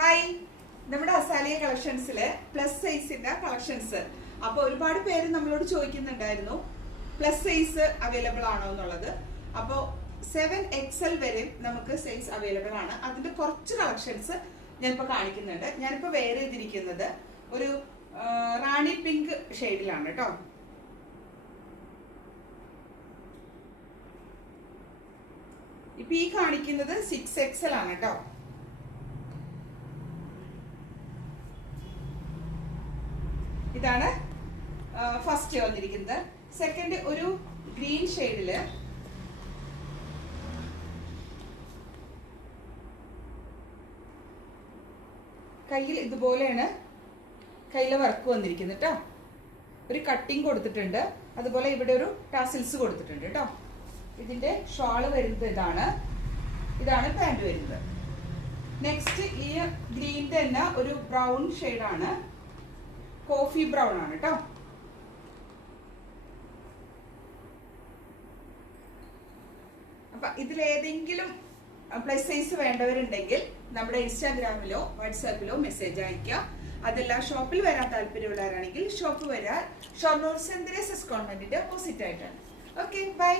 Hi, നമ്മുടെ azalea കളക്ഷൻസിലെ plus സൈസിന്റെ collections. അപ്പോൾ ഒരുപാട് പേര് നമ്മളോട് ചോദിക്കുന്നുണ്ടായിരുന്നു പ്ലസ് സൈസ് അവൈലബിൾ ആണോ എന്നുള്ളത്. അപ്പോൾ 7XL വരെ നമുക്ക് സൈസ് അവൈലബിൾ ആണ്. അതിന്റെ കുറച്ച് കളക്ഷൻസ് ഞാനിപ്പോൾ കാണിക്കുന്നുണ്ട്. ഞാനിപ്പോൾ വെയർ ചെയ്തിരിക്കുന്നത് ഒരു റാണി പിങ്ക് ഷെയ്ഡിലാണ് കേട്ടോ. ഇപ്പൊ ഈ കാണിക്കുന്നത് 6XL ആണ് കേട്ടോ. ഇതാണ് ഫസ്റ്റ് വന്നിരിക്കുന്നത്. സെക്കൻഡ് ഒരു ഗ്രീൻ ഷെയ്ഡില് കയ്യിൽ ഇതുപോലെയാണ് കയ്യിലെ വർക്ക് വന്നിരിക്കുന്നത് കേട്ടോ. ഒരു കട്ടിങ് കൊടുത്തിട്ടുണ്ട്, അതുപോലെ ഇവിടെ ഒരു ടാസിൽസ് കൊടുത്തിട്ടുണ്ട് കേട്ടോ. ഇതിന്റെ ഷോള് വരുന്നത് ഇതാണ് പാന്റ് വരുന്നത്. നെക്സ്റ്റ് ഈ ഗ്രീൻ തന്നെ ഒരു ബ്രൗൺ ഷെയ്ഡാണ്, കോഫി ബ്രൗൺ ആണ് കേട്ടോ. അപ്പൊ ഇതിലേതെങ്കിലും പ്ലസ് സൈസ് വേണ്ടവരുണ്ടെങ്കിൽ നമ്മുടെ ഇൻസ്റ്റാഗ്രാമിലോ വാട്സാപ്പിലോ മെസ്സേജ് അയക്കാം. അതല്ല ഷോപ്പിൽ വരാൻ താല്പര്യമുള്ളവരാണെങ്കിൽ ഷോപ്പ് വരാൻ ഷൊർണൂർ സെന്റ് തെരേസസ് കോൺവെന്റിന്റെ ഓപ്പോസിറ്റ് ആയിട്ടാണ്. Okay, by.